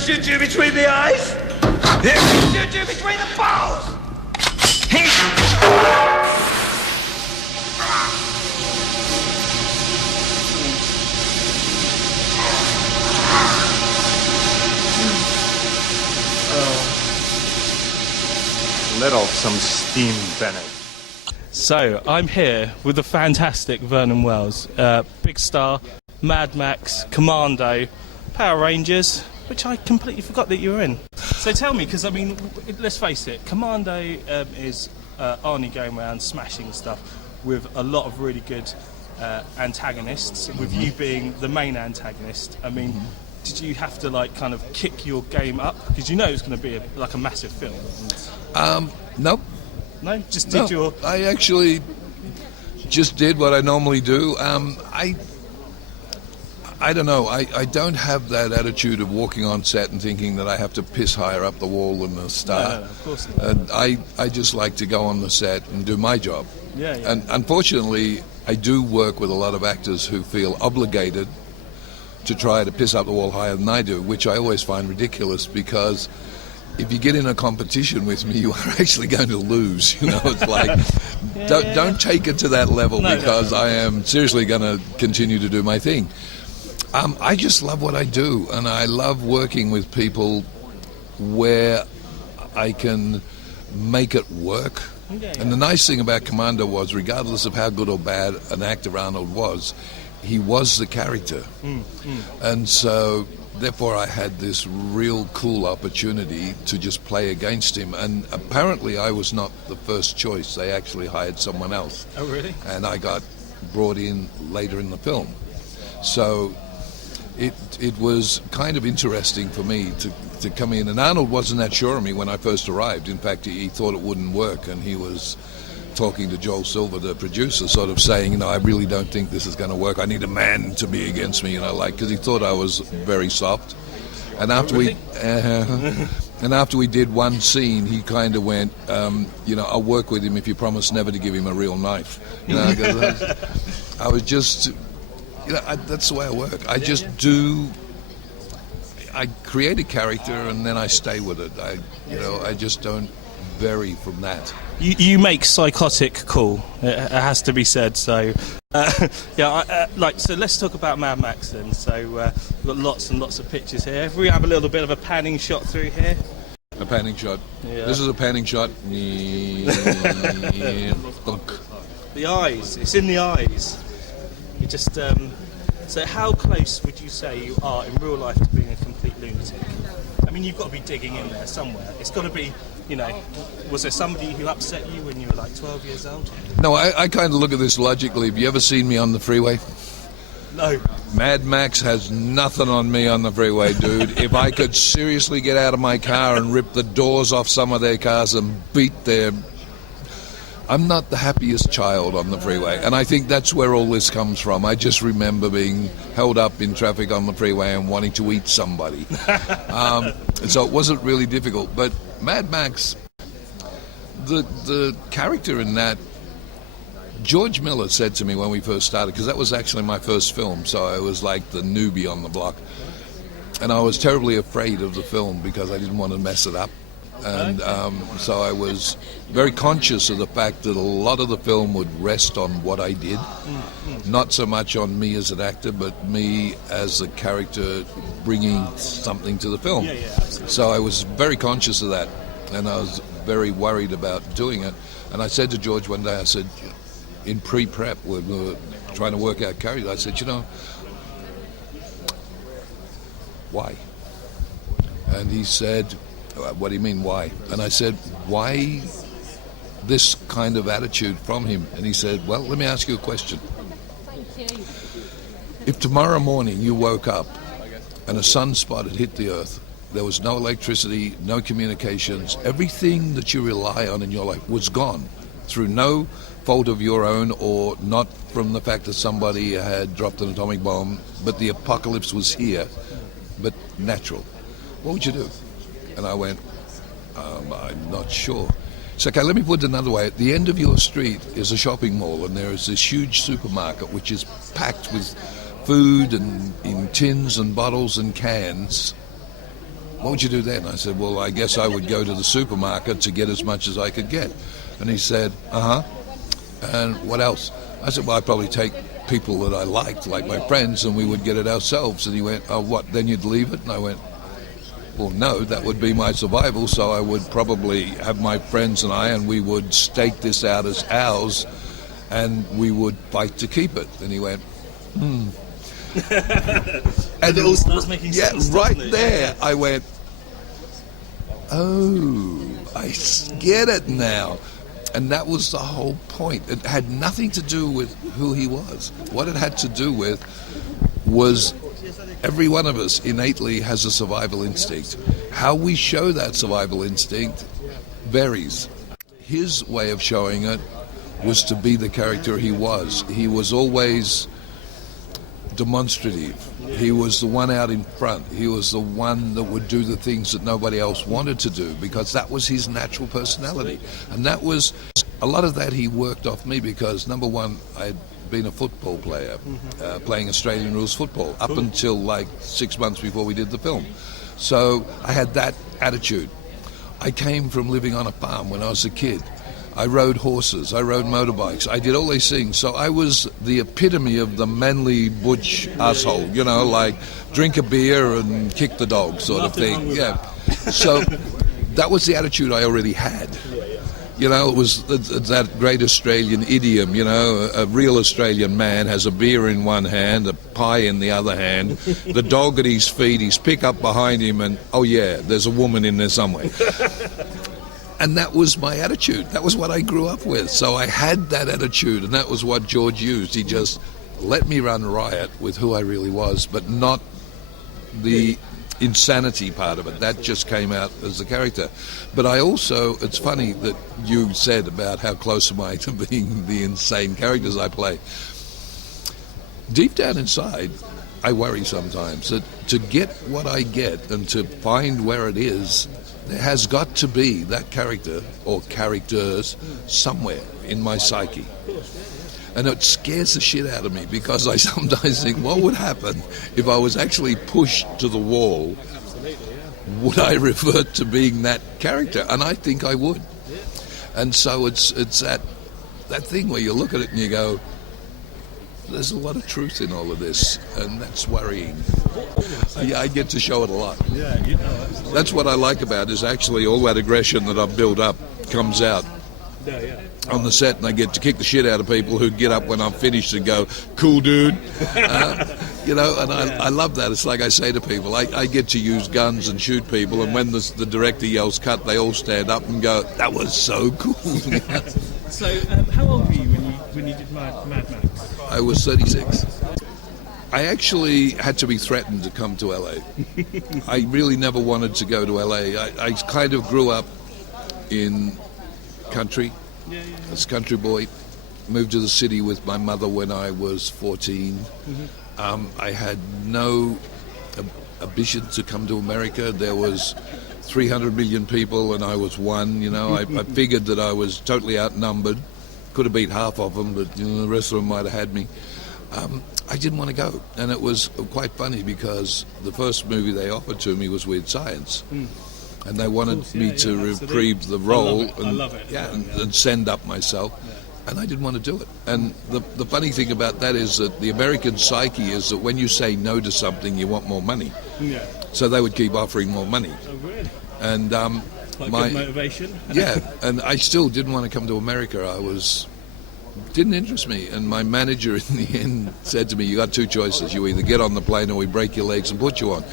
shoot you between the eyes? Shoot you between the balls! Let off some steam, Bennett. So, I'm here with the fantastic Vernon Wells. Big Star, Mad Max, Commando, Power Rangers, which I completely forgot that you were in. So tell me, because I mean, let's face it, Commando is Arnie going around smashing stuff with a lot of really good antagonists, with you being the main antagonist. I mean, did you have to like kind of kick your game up? Because you know it's going to be like a massive film. Nope. No? Just did your... I actually just did what I normally do. I don't know. I don't have that attitude of walking on set and thinking that I have to piss higher up the wall than the star. No, of course not. And I just like to go on the set and do my job. Yeah. And unfortunately, I do work with a lot of actors who feel obligated to try to piss up the wall higher than I do, which I always find ridiculous because if you get in a competition with me, you are actually going to lose. You know, it's like, don't take it to that level because I am seriously going to continue to do my thing. I just love what I do, and I love working with people where I can make it work. And the nice thing about Commando was, regardless of how good or bad an actor Arnold was, he was the character. And so therefore I had this real cool opportunity to just play against him, and apparently I was not the first choice. They actually hired someone else. Oh, really? And I got brought in later in the film. So it was kind of interesting for me to come in, and Arnold wasn't that sure of me when I first arrived. In fact, he thought it wouldn't work, and he was talking to Joel Silver, the producer, sort of saying, you know, I really don't think this is going to work. I need a man to be against me, you know, like, because he thought I was very soft. And after we did one scene, he kind of went, you know, I'll work with him if you promise never to give him a real knife. You know, 'cause I was just, you know, that's the way I work. I just I create a character and then I stay with it. I just don't vary from that. You make psychotic cool. It has to be said. So, so let's talk about Mad Max then. So we've got lots and lots of pictures here. If we have a little bit of a panning shot through here. A panning shot. Yeah. This is a panning shot. The eyes. It's in the eyes. You just. So how close would you say you are in real life to being a complete lunatic? I mean, you've got to be digging in there somewhere. It's got to be, you know, was there somebody who upset you when you were like 12 years old? No, I kind of look at this logically. Have you ever seen me on the freeway? No. Mad Max has nothing on me on the freeway, dude. If I could seriously get out of my car and rip the doors off some of their cars and beat their... I'm not the happiest child on the freeway, and I think that's where all this comes from. I just remember being held up in traffic on the freeway and wanting to eat somebody. So it wasn't really difficult. But Mad Max, the character in that, George Miller said to me when we first started, because that was actually my first film, so I was like the newbie on the block. And I was terribly afraid of the film because I didn't want to mess it up. And so I was very conscious of the fact that a lot of the film would rest on what I did, not so much on me as an actor, but me as a character bringing something to the film. So I was very conscious of that, and I was very worried about doing it. And I said to George one day, I said, in pre-prep, when we were trying to work out characters, I said, you know, why? And he said, what do you mean, why? And I said, why this kind of attitude from him? And he said, well, let me ask you a question. If tomorrow morning you woke up and a sunspot had hit the earth, there was no electricity, no communications, everything that you rely on in your life was gone through no fault of your own or not from the fact that somebody had dropped an atomic bomb, but the apocalypse was here, but natural, what would you do? And I went, I'm not sure. It's okay, let me put it another way. At the end of your street is a shopping mall, and there is this huge supermarket which is packed with food and in tins and bottles and cans. what would you do then? I said, well, I guess I would go to the supermarket to get as much as I could get. And he said, and what else? I said, well, I'd probably take people that I liked, like my friends, and we would get it ourselves. And he went, oh, what, then you'd leave it? And I went, well, no, that would be my survival, so I would probably have my friends and we would stake this out as ours, and we would fight to keep it. And he went, And it all starts making sense. Yeah, right doesn't it? there, I went, oh, I get it now. And that was the whole point. It had nothing to do with who he was. What it had to do with was every one of us innately has a survival instinct. How we show that survival instinct varies. His way of showing it was to be the character he was. He was always demonstrative. He was the one out in front. He was the one that would do the things that nobody else wanted to do, because that was his natural personality. And that was, a lot of that he worked off me, because number one, I'd been a football player, playing Australian rules football, up until like 6 months before we did the film. So I had that attitude. I came from living on a farm when I was a kid. I rode horses, I rode motorbikes, I did all these things. So I was the epitome of the manly butch asshole, you know, like drink a beer and kick the dog sort of thing. Yeah. So that was the attitude I already had. You know, it was that great Australian idiom, you know, a real Australian man has a beer in one hand, a pie in the other hand, the dog at his feet, his pickup behind him, and, oh yeah, there's a woman in there somewhere. And that was my attitude. That was what I grew up with. So I had that attitude, and that was what George used. He just let me run riot with who I really was, but not the insanity part of it. That just came out as the character. But I also, it's funny that you said about how close am I to being the insane characters I play. Deep down inside, I worry sometimes that to get what I get and to find where it is, there has got to be that character or characters somewhere in my psyche. And it scares the shit out of me, because I sometimes think, what would happen if I was actually pushed to the wall? Would I revert to being that character? And I think I would. And so it's that thing where you look at it and you go, there's a lot of truth in all of this, and that's worrying. I get to show it a lot. That's what I like about it, is actually all that aggression that I've built up comes out on the set, and I get to kick the shit out of people who get up when I'm finished and go, cool dude. You know, and I love that. It's like I say to people, I get to use guns and shoot people, and when the director yells cut, they all stand up and go, that was so cool. So how old were you when you did Mad Max? I was 36. I actually had to be threatened to come to LA. I really never wanted to go to LA. I kind of grew up in country, as a country boy. Moved to the city with my mother when I was 14. I had no ambition to come to America. There was 300 million people and I was one, you know. I figured that I was totally outnumbered. Could have beat half of them, but you know, the rest of them might have had me. I didn't want to go, and it was quite funny because the first movie they offered to me was Weird Science, and they wanted me to reprieve the role and send up myself, and I didn't want to do it. And the funny thing about that is that the American psyche is that when you say no to something, you want more money. So they would keep offering more money. Oh, really? And Like good motivation. and I still didn't want to come to America. Didn't interest me, and my manager in the end said to me, you got two choices, you either get on the plane or we break your legs and put you on.